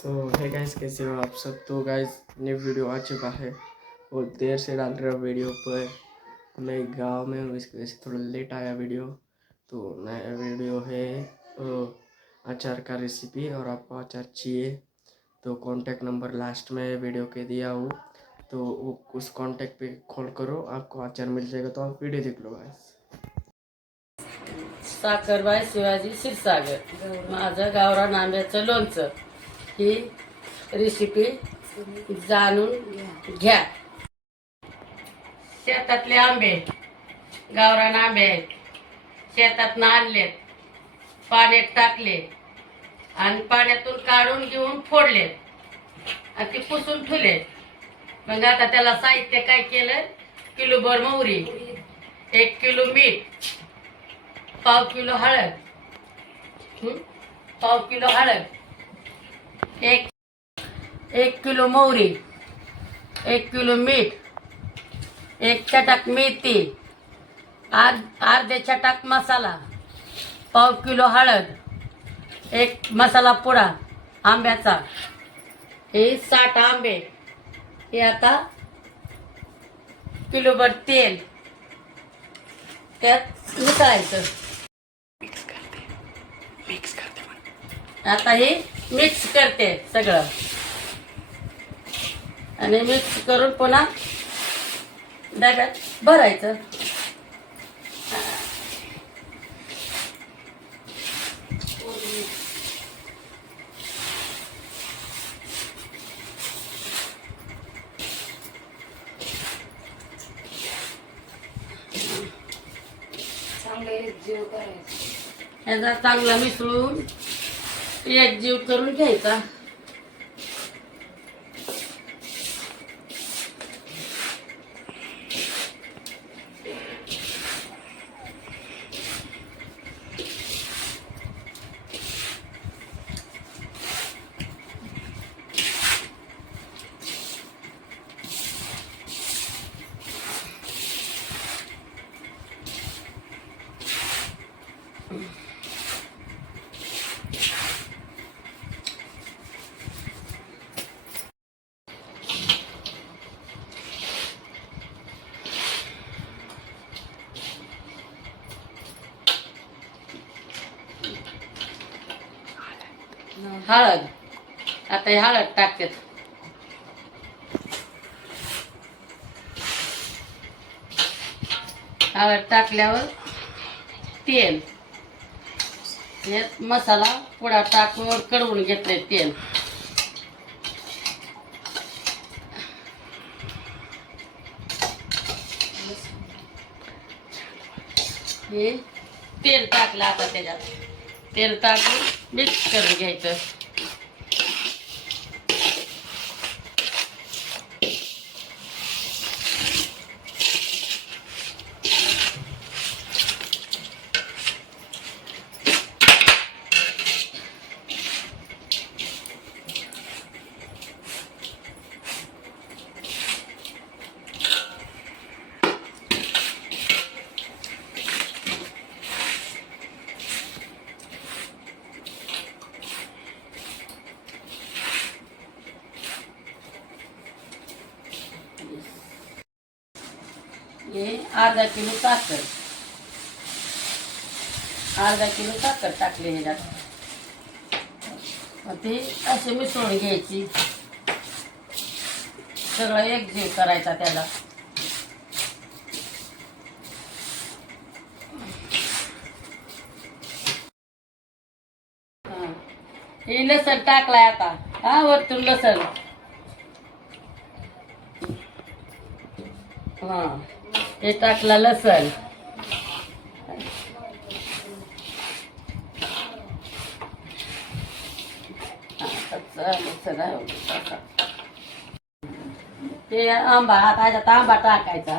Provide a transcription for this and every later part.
So है guys, कैसे हो आप सब। तो गाइस न्यू वीडियो आ चुका है और देर से डाल रहा हूँ वीडियो पर। मैं गांव में हूँ, इसकी वजह से थोड़ा लेट आया वीडियो। तो नया वीडियो है अचार का रेसिपी, और आपको अचार चाहिए तो कांटेक्ट नंबर लास्ट में वीडियो के दिया हूँ, तो उस कांटेक्ट पे कॉल करो, आपको अचार मिल जाएगा। तो आप वीडियो देख लो गाइस। साखरबाई शिवाजी क्षीरसागर माझं गावरान आंब्याचं लोणचं ही रेसिपी जाणून घ्या। शेतातले आंबे, गावरान आंबे आहेत, शेतातनं आणलेत, पाण्यात टाकले आणि पाण्यातून काढून घेऊन फोडले आणि ते पुसून ठेवले. मग आता त्याला साहित्य काय केलं, किलोभर मोहरी, 1 किलो मीठ, पाव किलो हळद, पाव किलो हळद, एक 1 किलो मोहरी, 1 किलो मीठ, 1 चटाक मेथी, अर्धे चटाक मसाला, पाव किलो हळद, 1 मसाला पुडा आंब्याचा. हे 60 आंबे. हे आता किलोभर तेल त्यात मिसळायचं. आता हे मिक्स करते सगळं आणि मिक्स करून पुन्हा डब्यात भरायचं. ह्याचा चांगला मिसळून एकजीव करून घ्यायचा. हळद, आता हे हळद टाकतात. हळद टाकल्यावर तेल, हे मसाला पुडा टाकून कडवून घेतले तेल. हे तेल टाकलं, आता त्याच्यात तेल टाकून मिक्स करून घ्यायचं. हे अर्धा किलो साखर, अर्धा किलो साखर टाकली ह्याच्यात. मग ती अशी मिसळून घ्यायची, सगळं एकजीव करायचा त्याला. हे लसण टाकलाय आता, हा वरतून लसण. हा हे टाकला लसण. हे आंबा, आता ह्याच्यात आंबा टाकायचा.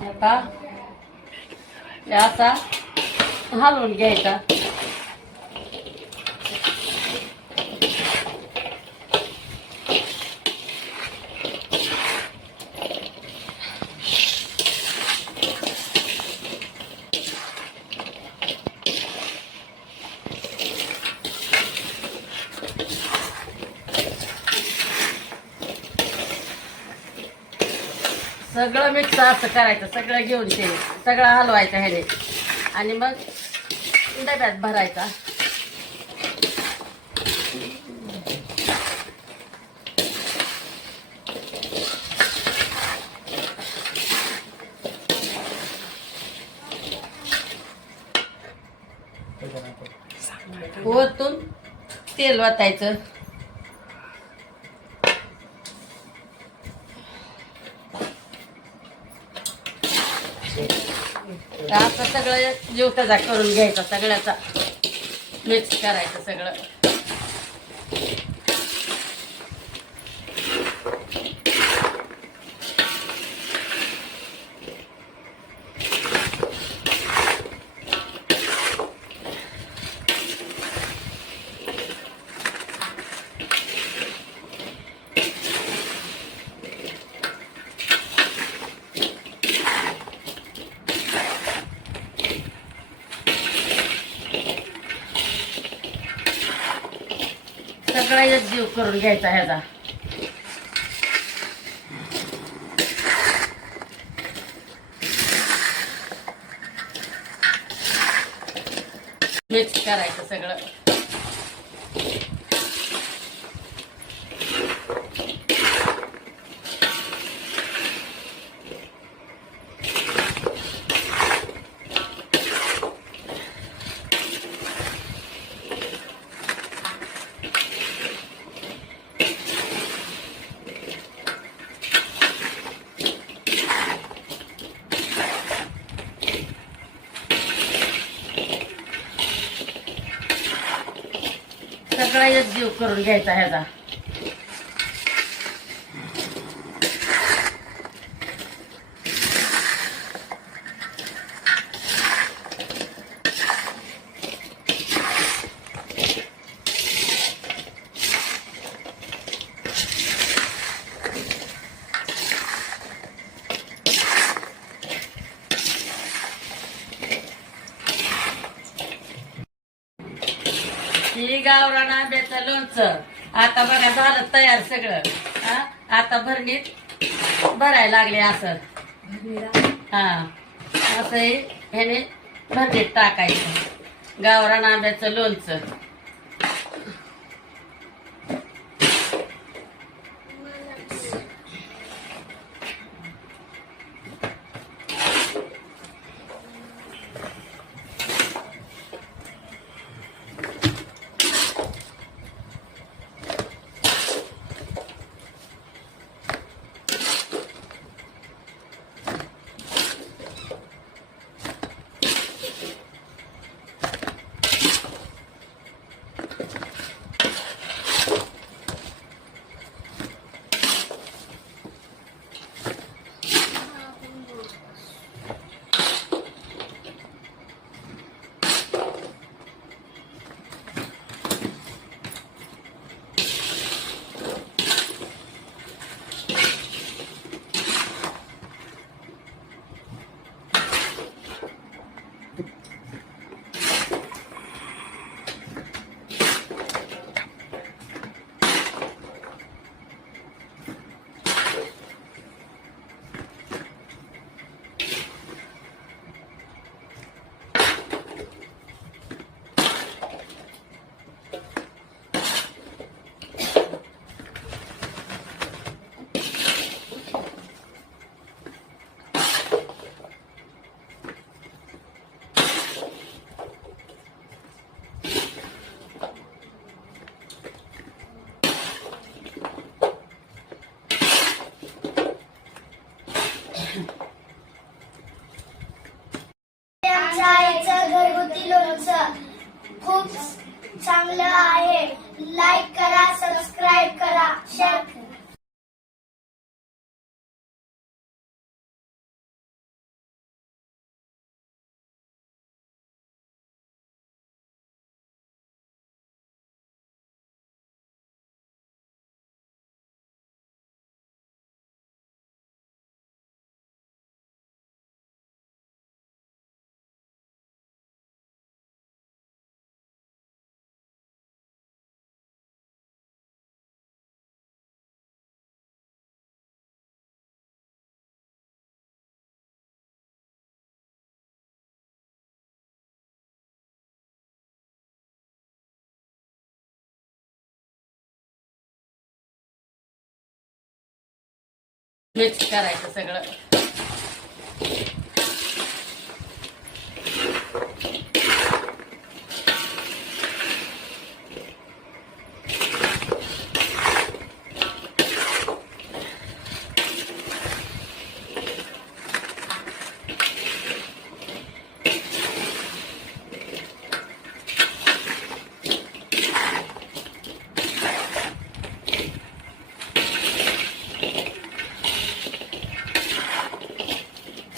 आता हे असा हलवून घ्यायचा. सगळं मिक्स असं करायचं, सगळं घेऊन ते सगळं हलवायचं ह्याने आणि मग डब्यात भरायचा. ओतून तेल वतायचं. आता सगळं जीव त्याचा करून घ्यायचा, सगळ्याचा मिक्स करायचं सगळं. सगळा एक जीव करून घ्यायचा ह्याचा. मिक्स करायचं सगळं. सगळा एक जीव करून घ्यायचा ह्याचा. ही गावरान आंब्याचं लोणचं आता बघा झालं तयार सगळं. आता भरणीत भरायला लागले असं. असं ह्याने भरणीत टाकायचं गावरान आंब्याचं लोणचं. खूप चांगलं आहे. लाईक करा, सबस्क्राईब करा, शेअर करा. मिक्स करायचं सगळं.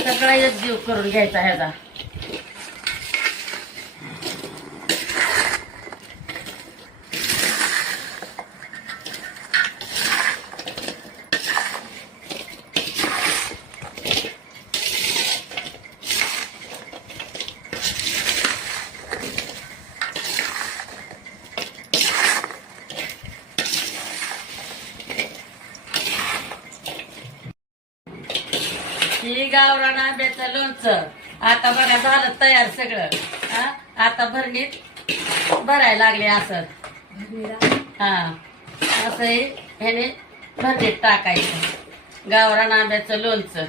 सगळा एक जीव करून घ्यायचा ह्याचा. ही गावरान आंब्याचं लोणचं आता बघा झालं तयार सगळं. हा, आता भरणीत भरायला लागले असं. हा, असं ह्याने भरणीत टाकायचं गावरान आंब्याचं लोणचं.